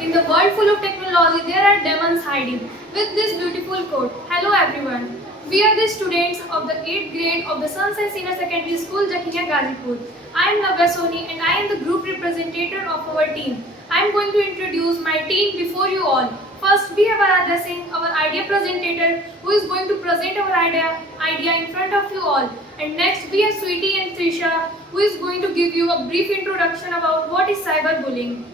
In the world full of technology, there are demons hiding. With this beautiful quote, hello everyone. We are the students of the 8th grade of the Sunset Senior Secondary School, Jakhiya Gazipur. I am Navya Soni and I am the group representative of our team. I am going to introduce my team before you all. First, we have Aradhya Singh, our idea presentator, who is going to present our idea in front of you all. And next, we have Sweetie and Trisha, who is going to give you a brief introduction about what is cyberbullying.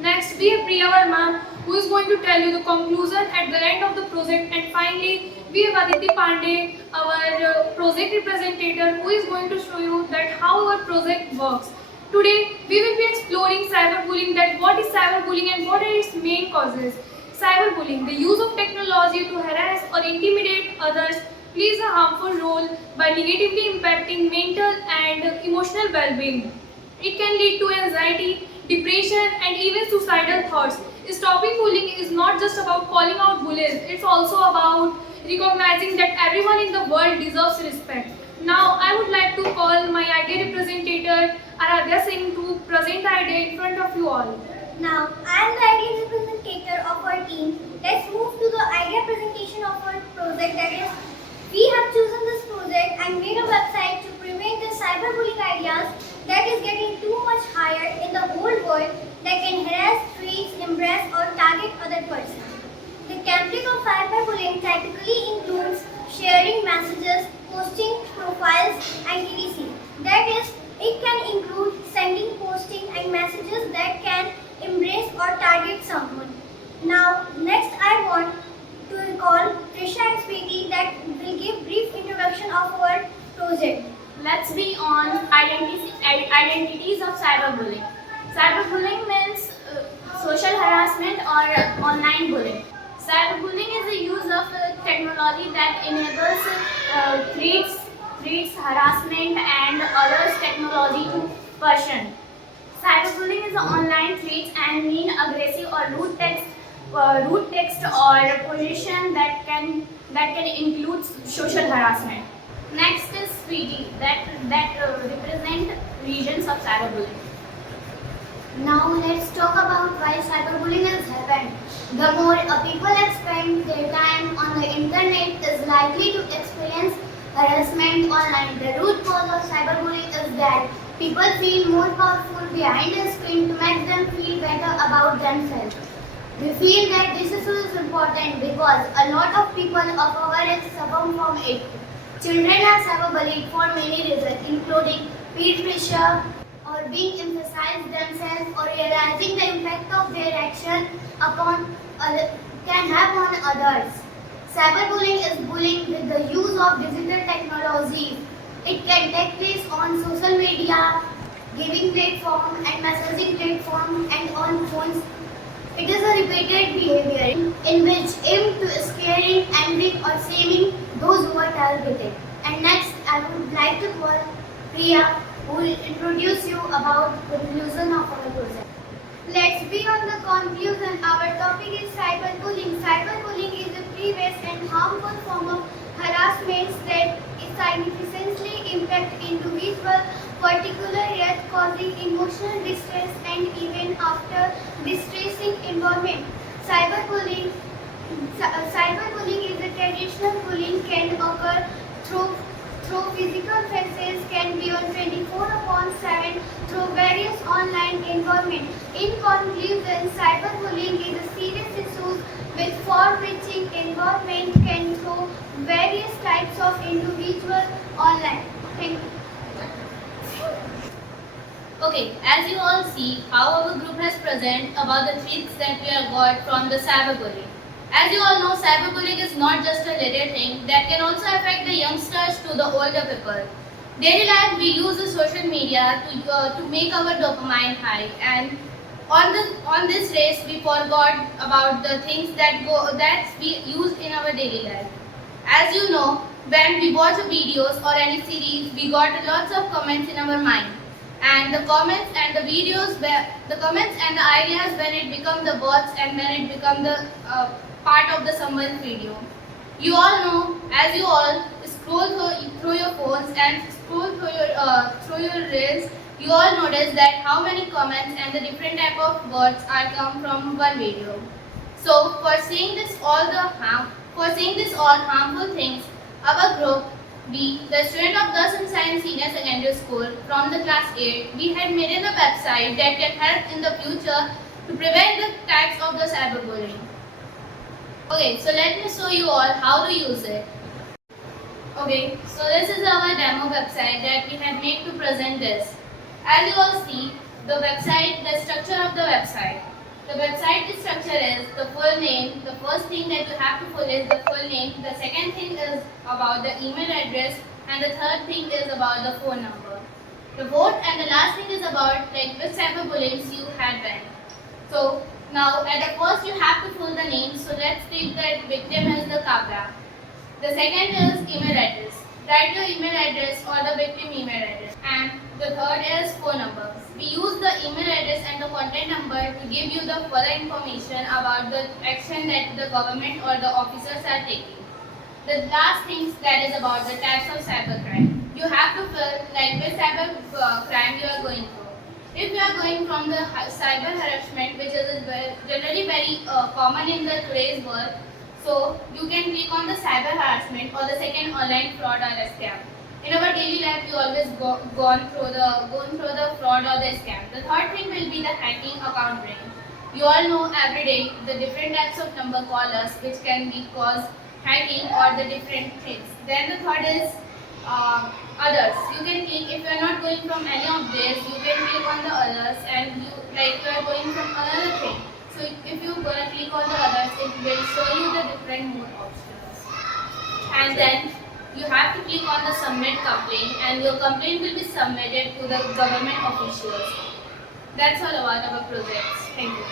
Next, we have Priya Verma, who is going to tell you the conclusion at the end of the project. And finally, we have Aditi Pandey, our project representative, who is going to show you that how our project works. Today, we will be exploring cyberbullying, that what is cyberbullying and what are its main causes. Cyberbullying, the use of technology to harass or intimidate others, plays a harmful role by negatively impacting mental and emotional well-being. It can lead to anxiety, depression, and even suicidal thoughts. Stopping bullying is not just about calling out bullies, it's also about recognizing that everyone in the world deserves respect. Now, I would like to call my idea representative Aradhya Singh to present the idea in front of you all. Now, I am the idea representative of our team. Let's move to the idea presentation of our project. That is, we have chosen this project and made a website to prevent the cyberbullying ideas that is getting too much higher in the whole world that can harass, treat, embarrass or target other person. The template of cyberbullying typically includes sharing messages, posting profiles and etc. That is, it can include sending, posting and messages that can embrace or target someone. Now, next I want to call Trisha and Sweetie that will give brief introduction of our project. Let's be on identities of cyberbullying. Cyberbullying means social harassment or online bullying. Cyberbullying is the use of technology that enables threats, harassment, and others technology to person. Cyberbullying is online threats and mean aggressive or rude text or position that can include social harassment. Next is Sweetie that represent regions of cyberbullying. Now let's talk about why cyberbullying has happened. The more people spend their time on the internet is likely to experience harassment online. The root cause of cyberbullying is that people feel more powerful behind a screen to make them feel better about themselves. We feel that this issue is important because a lot of people of our age suffer from it. Children are cyberbullied for many reasons, including peer pressure, or being emphasized themselves, or realizing the impact of their action can have on others. Cyberbullying is bullying with the use of digital technology. It can take place on social media, gaming platform, and messaging platform, and on phones. It is a repeated behavior in which aim to scaring, angering, or shaming those who are targeted. And next, I would like to call Priya, who will introduce you about the conclusion of our project. Let's be on the conclusion. Our topic is cyberbullying. Cyberbullying is a previous and harmful form of harassment that significantly impact individuals, particularly yet causing emotional distress and even after distressing environment. Cyberbullying is a traditional bullying can occur through physical faces, can be on 24/7 through various online environment. In conclusion, cyberbullying is a serious issue with far-reaching environment can through various types of individual online. Thank you. Okay, as you all see, how our group has presented about the threats that we have got from the cyberbullying. As you all know, cyberbullying is not just a little thing that can also affect the youngsters to the older people. Daily life, we use the social media to make our dopamine high, and on this race, we forgot about the things that we use in our daily life. As you know, when we watch videos or any series, we got lots of comments in our mind. And the comments and the videos, the comments and the ideas when it become the bots and when it become the part of the someone's video. You all know, as you all scroll through your phones and scroll through your reels, You all notice that how many comments and the different type of words are come from one video. So for seeing this all harmful things, our group B, the student of Girls and Science Senior Secondary School from the class 8, we had made a website that can help in the future to prevent the types of the cyberbullying. Okay, so let me show you all how to use it. Okay, so this is our demo website that we have made to present this. As you all see, the structure of the website. The website structure is the full name. The first thing that you have to fill is the full name. The second thing is about the email address, and the third thing is about the phone number. The fourth and the last thing is about like which cyberbullying you had been. So now at the first you have to fill the name. So let's take that victim as the Kabra. The second is email address. Write your email address or the victim email address. And the third is phone number. We use the email address and the contact number to give you the further information about the action that the government or the officers are taking. The last thing that is about the types of cybercrime. You have to fill like which cyber crime you are going through. If you are going from the cyber harassment, which is generally very common in the today's world, so you can click on the cyber harassment or the second online fraud or the scam. In our daily life, we always gone through the fraud or the scam. The third thing will be the hacking account drain. You all know every day the different types of number callers which can be cause hacking or the different things. Then the third is others. You can click if you are not going from any of this. You can click on the others and you are going from another thing. So if you gonna click on the others, it will show you the different more options. And then you have to click on the submit complaint and your complaint will be submitted to the government officials. That's all about our projects. Thank you.